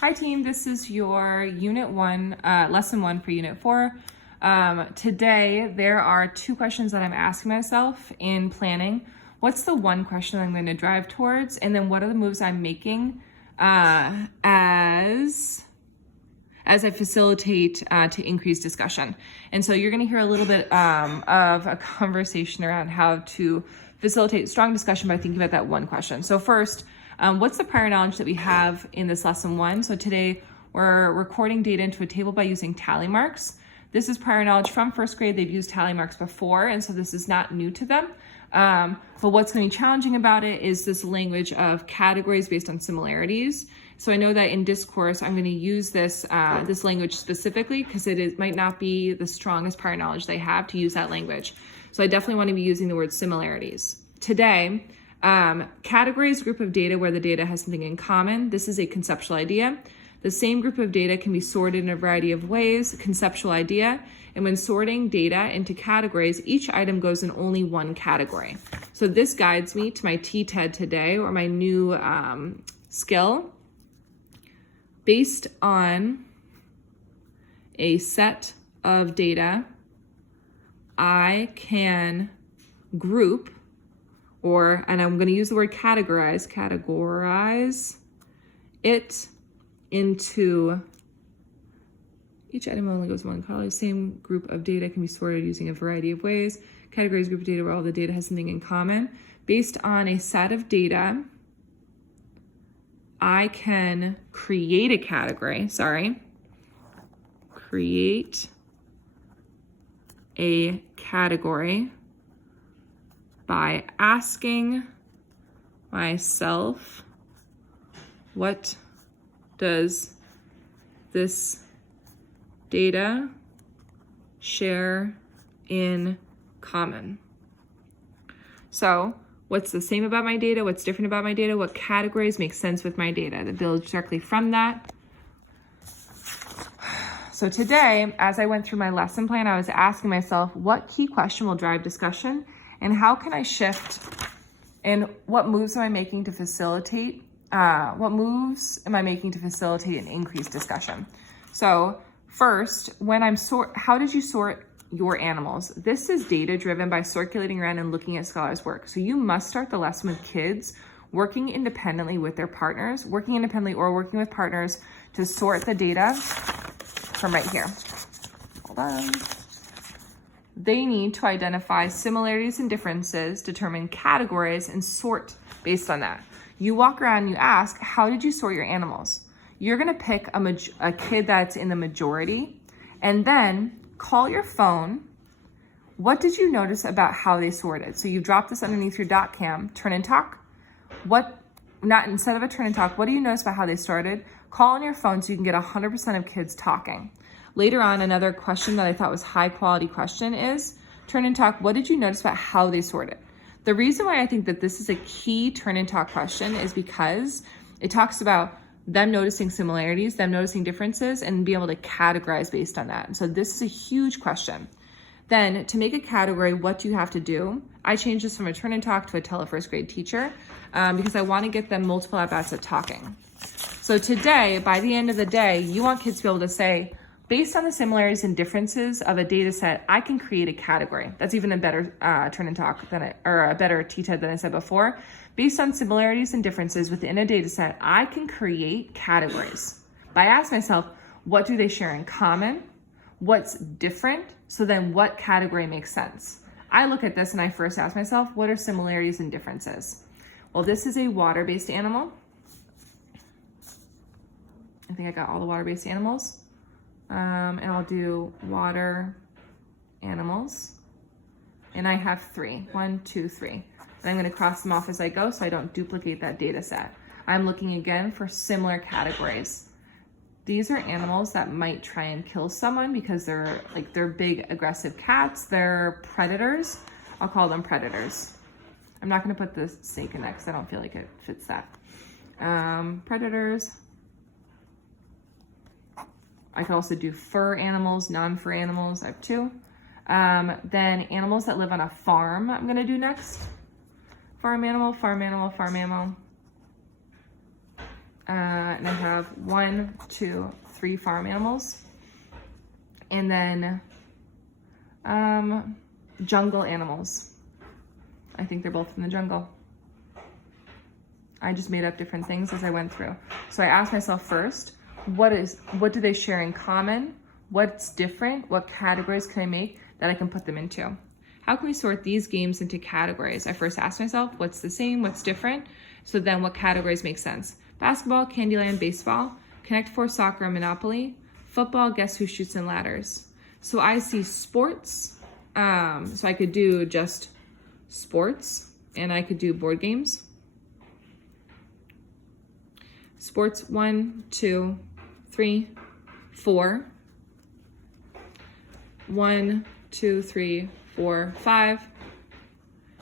Hi team, this is your Unit 1, Lesson 1 for Unit 4. Today, there are two questions that I'm asking myself in planning. What's the one question I'm going to drive towards? And then what are the moves I'm making as I facilitate to increase discussion? And so you're going to hear a little bit of a conversation around how to facilitate strong discussion by thinking about that one question. So first, what's the prior knowledge that we have in this lesson 1? So today we're recording data into a table by using tally marks. This is prior knowledge from first grade. They've used tally marks before, and so this is not new to them. But what's going to be challenging about it is this language of categories based on similarities. So I know that in discourse, I'm going to use this this language specifically because might not be the strongest prior knowledge they have to use that language. So I definitely want to be using the word similarities. Today, category is a group of data where the data has something in common. This is a conceptual idea. The same group of data can be sorted in a variety of ways, conceptual idea. And when sorting data into categories, each item goes in only one category. So this guides me to my TTED today, or my new skill, based on a set of data. I can group, and I'm going to use the word categorize it into each item only goes in one column. Same group of data can be sorted using a variety of ways. Categories group of data where all the data has something in common. Based on a set of data, I can create a category, create a category by asking myself, what does this data share in common? So what's the same about my data? What's different about my data? What categories make sense with my data? That builds directly from that. So today, as I went through my lesson plan, I was asking myself, what key question will drive discussion? And how can I shift? And what moves am I making to facilitate? What moves am I making to facilitate an increased discussion? So first, how did you sort your animals? This is data driven by circulating around and looking at scholars' work. So you must start the lesson with kids working independently with their partners, working independently or working with partners to sort the data from right here. Hold on. They need to identify similarities and differences, determine categories, and sort based on that. You walk around and you ask, how did you sort your animals? You're gonna pick a kid that's in the majority, and then call your phone. What did you notice about how they sorted? So you drop this underneath your dot cam, turn and talk. Instead of a turn and talk, what do you notice about how they sorted? Call on your phone so you can get 100% of kids talking. Later on, another question that I thought was high quality question is, turn and talk, what did you notice about how they sorted? The reason why I think that this is a key turn and talk question is because it talks about them noticing similarities, them noticing differences, and be able to categorize based on that. So this is a huge question. Then to make a category, what do you have to do? I changed this from a turn and talk to a tell a first grade teacher because I want to get them multiple at-bats at talking. So today, by the end of the day, you want kids to be able to say, based on the similarities and differences of a data set, I can create a category. That's even a better turn and talk or a better TTED than I said before. Based on similarities and differences within a data set, I can create categories by asking myself, what do they share in common? What's different? So then what category makes sense? I look at this and I first ask myself, what are similarities and differences? Well, this is a water-based animal. I think I got all the water-based animals. And I'll do water animals. And I have 3. 1, 2, 3. And I'm going to cross them off as I go so I don't duplicate that data set. I'm looking again for similar categories. These are animals that might try and kill someone because they're big aggressive cats. They're predators. I'll call them predators. I'm not going to put the snake in that because I don't feel like it fits that. Predators. I could also do fur animals, non-fur animals. I have 2. Then animals that live on a farm, I'm gonna do next. Farm animal, farm animal, farm animal. And I have 1, 2, 3 farm animals. And then jungle animals. I think they're both in the jungle. I just made up different things as I went through. So I asked myself first, what do they share in common? What's different? What categories can I make that I can put them into? How can we sort these games into categories? I first asked myself, what's the same, what's different? So then what categories make sense? Basketball, Candyland, baseball, Connect Four, soccer, and Monopoly, football, Guess Who Shoots and Ladders. So I see sports, so I could do just sports, and I could do board games. Sports, 1, 2, 3, 4. 1, 2, 3, 4, 5.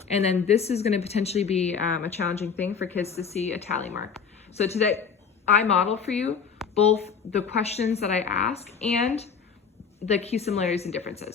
And then this is going to potentially be a challenging thing for kids to see a tally mark. So today I model for you both the questions that I ask and the key similarities and differences.